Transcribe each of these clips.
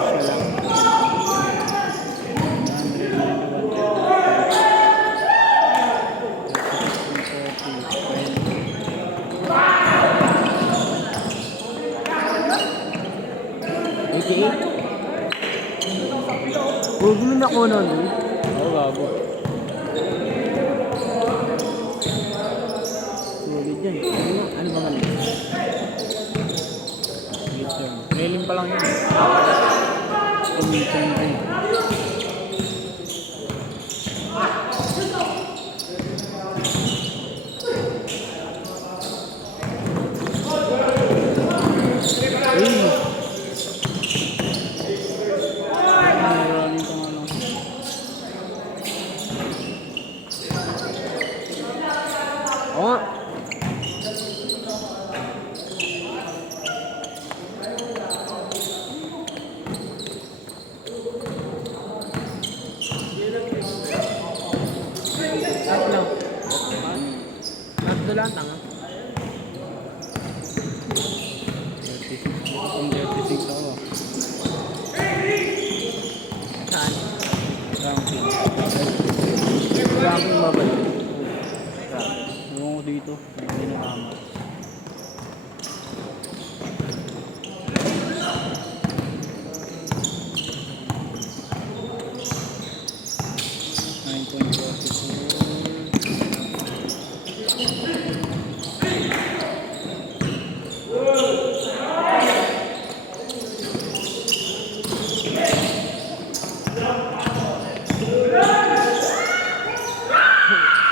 siya lang. 88? Huwag mo na ako nun eh. Oo, gago. Sulit yan. Ano ba man? Wait yun. Trailing pa lang yun. Kumitan rin. Maraming pa nga lang. Oo nga. Tatlo. Tatlo lang, tanga. 36. Kung 36 ako. Saan? Ranking. Ranking mabalik. Ewan ko dito. Hindi na tama.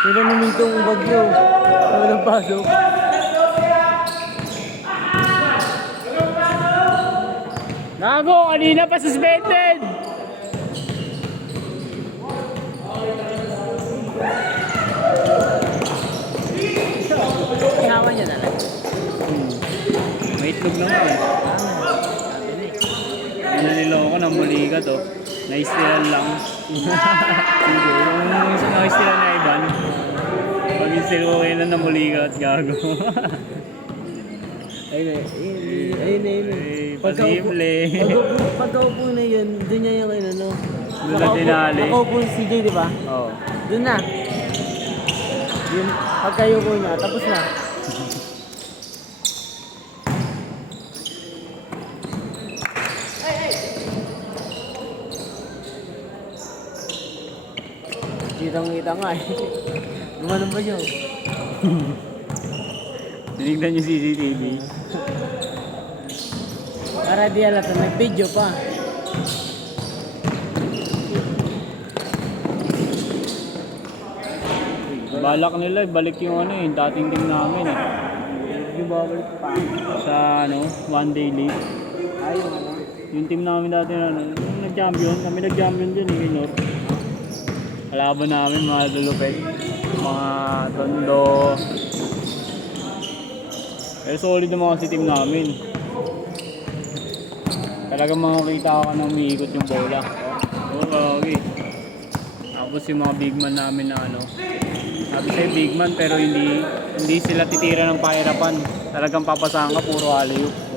Sino numintong bagyo? Walang pasok. Gago! Kanina pa suspended! Kasama niya na lang. May itlog naman. Naliloko ng muli ka to. Na-steal lang. Sige, yung isa na-steal na Ivan. Pag-steal ko kayo na muli ka at gago. Ayun na. Pasimple. Pagkaupo na yun, doon niya yung ano. Doon na tinali. Nakaupo si CJ, di ba? Oo. Doon na. Yun, pagkayuko niya, tapos na. Kitang-kita nga eh. Gumanon ba yun? Tinignan yung CCTV. Para di alata, nag-video pa. Balak nila, balik yung ano yung dating team namin eh. Yung babalik pa. Sa ano, one day league. Ayun ano. Yung team namin dati na ano, yung nag-champion, kami nag-champion dyan eh, Minor. Kalaban namin mga lulupet, mga tondo. Pero solid naman kasi team namin. Talagang makikita ka nang umiikot yung bola. Oo, okay. Tapos yung mga big man namin na ano, sabi sa'yo big man pero hindi sila titira ng pahirapan. Talagang papasahan ka, puro alley-oop.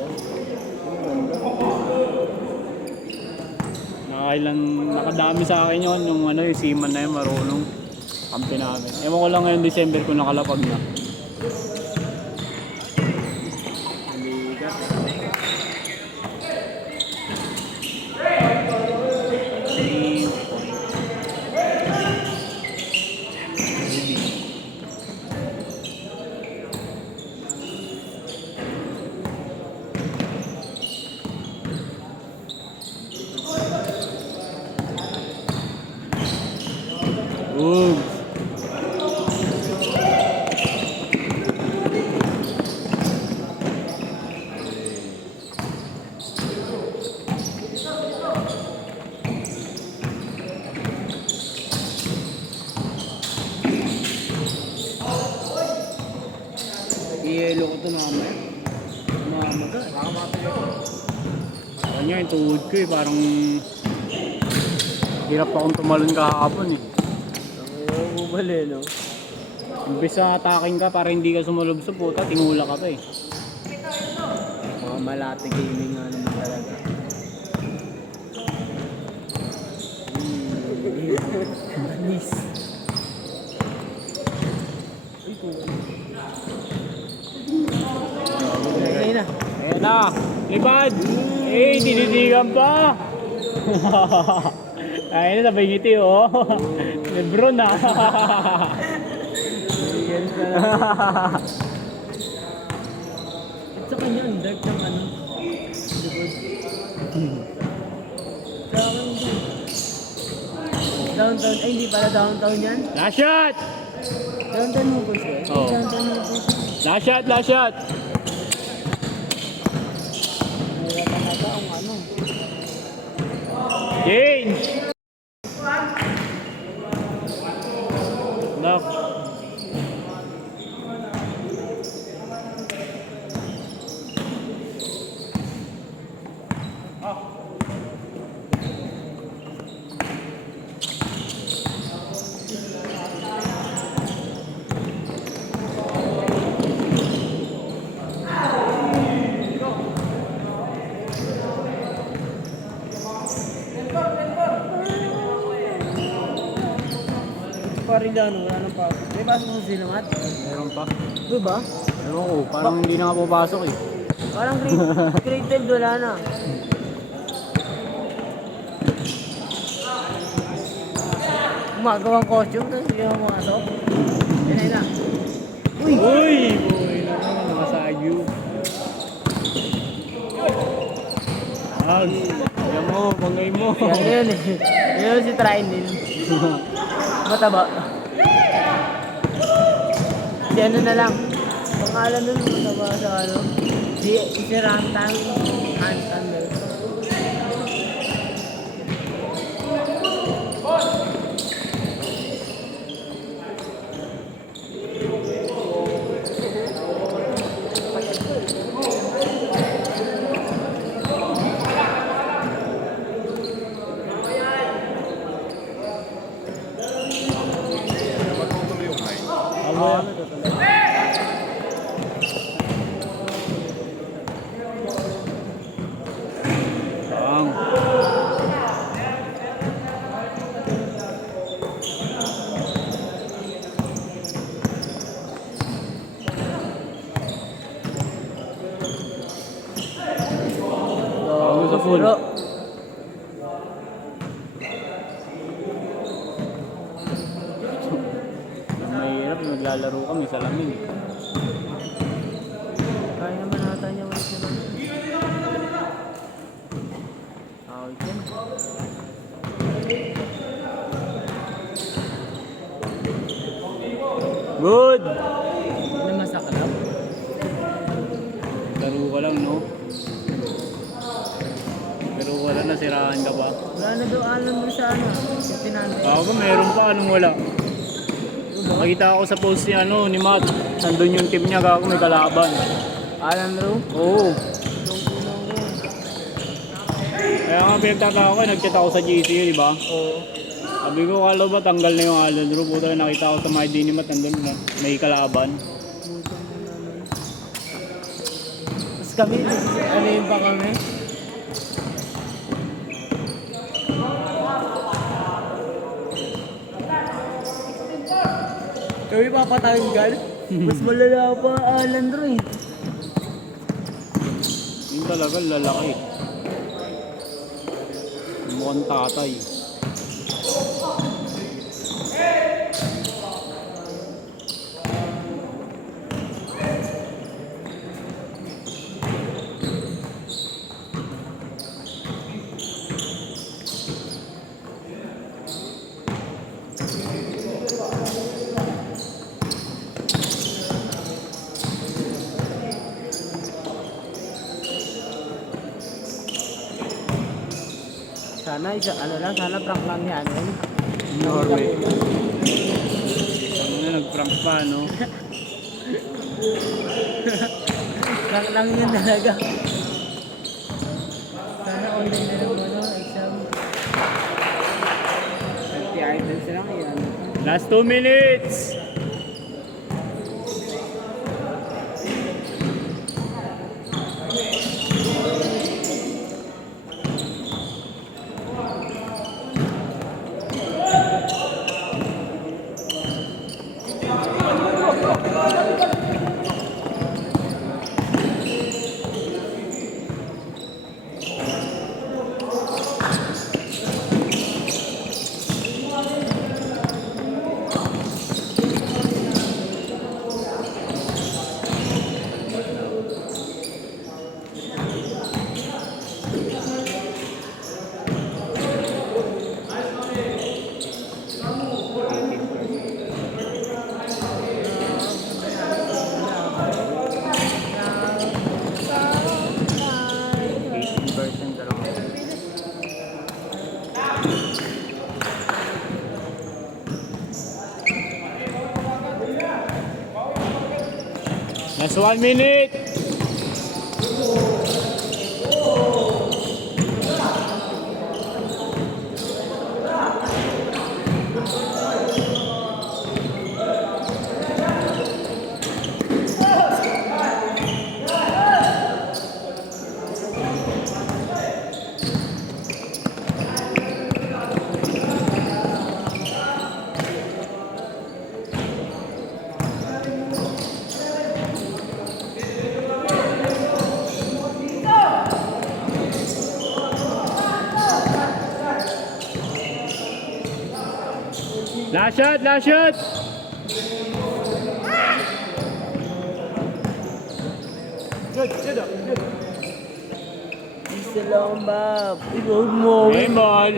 Nakadami sa akin yun, yung ano, yung seaman na yun, marunong kampi namin. Ewan ko lang ngayon December kung nakalapag na. Ooh. I-yelo ko ito mamaya. Mamaga. Kanya yung tuhod ko eh, parang hirap akong tumalon kahapon eh. Ang bubali, no? Imbes na attacking ka para hindi ka sumulog sa puta, tingula ka pa eh. Mga malati gaming nga naman talaga. lumipad. Eh, tinitigan pa. Ay, sabay ngiti, oh. Lebron, ah. Yan pala. At sa kanya, ang dark ng ano. Likod. Sa akin, hindi. Downtown, ay hindi pala downtown yan. Last shot! Downtown mo po siya. Oo. Downtown mo po siya. Last shot, last shot. Nahirapan na ba ang ano? Change! Lock. Parang lang, wala nang pasok. May pasok mo sila, Matt? Meron pa. Di ba? Ewan ko, parang hindi na nga pupasok eh. Parang grade 12 wala na. Gumagawang costume, tapos hindi mo pumasok. Yan na. Uy! Uy! Boy naman, nakasagyo. Yan mo, bangay mo. Yan yun eh. Yan si Trinil. Mataba. Si ano na lang. Pangalan nun, mataba sa ano. Si Rantan. Rantan na. Bang. So, sa full. puro. Mahirap, naglalaro kami sa lamin. Kaya naman nata niya ulit sila. Tawag yan. Good! Ano masaklap? Laro ka lang, no? Pero wala, nasirahan ka pa. Wala na doon alam mo sa ano. 1500. Ako ba, meron pa, anong wala? Nakita ako sa post ni, ni Matt. Nandun yung team niya, kako may kalaban. Alam mo? Oo. Tulong ko. Kaya nga pinagtataka ko, nag-chat ako sa GCU, di ba? Oo. Sabi ko, kalo ba tanggal na yung Alan Ro? Puta, nakita ko sa mga di ni Matt, nandun na, may kalaban. Tapos kami, ano yun pa kami? Kami papatanggal? Mas malala pa Alan Ro eh. Yung talaga, lalaki. Mukhang tatay. Sana isa, ano lang, sana prank lang yan. Norway. Ano na, nag-prank pa, no? Prank lang yun talaga. Sana online na lang ano, exam. 50 items lang yan. Last 2 minutes! Last 1 minute. Last shot, last shot. Isa lang ba? Ikaw mo. Game ball.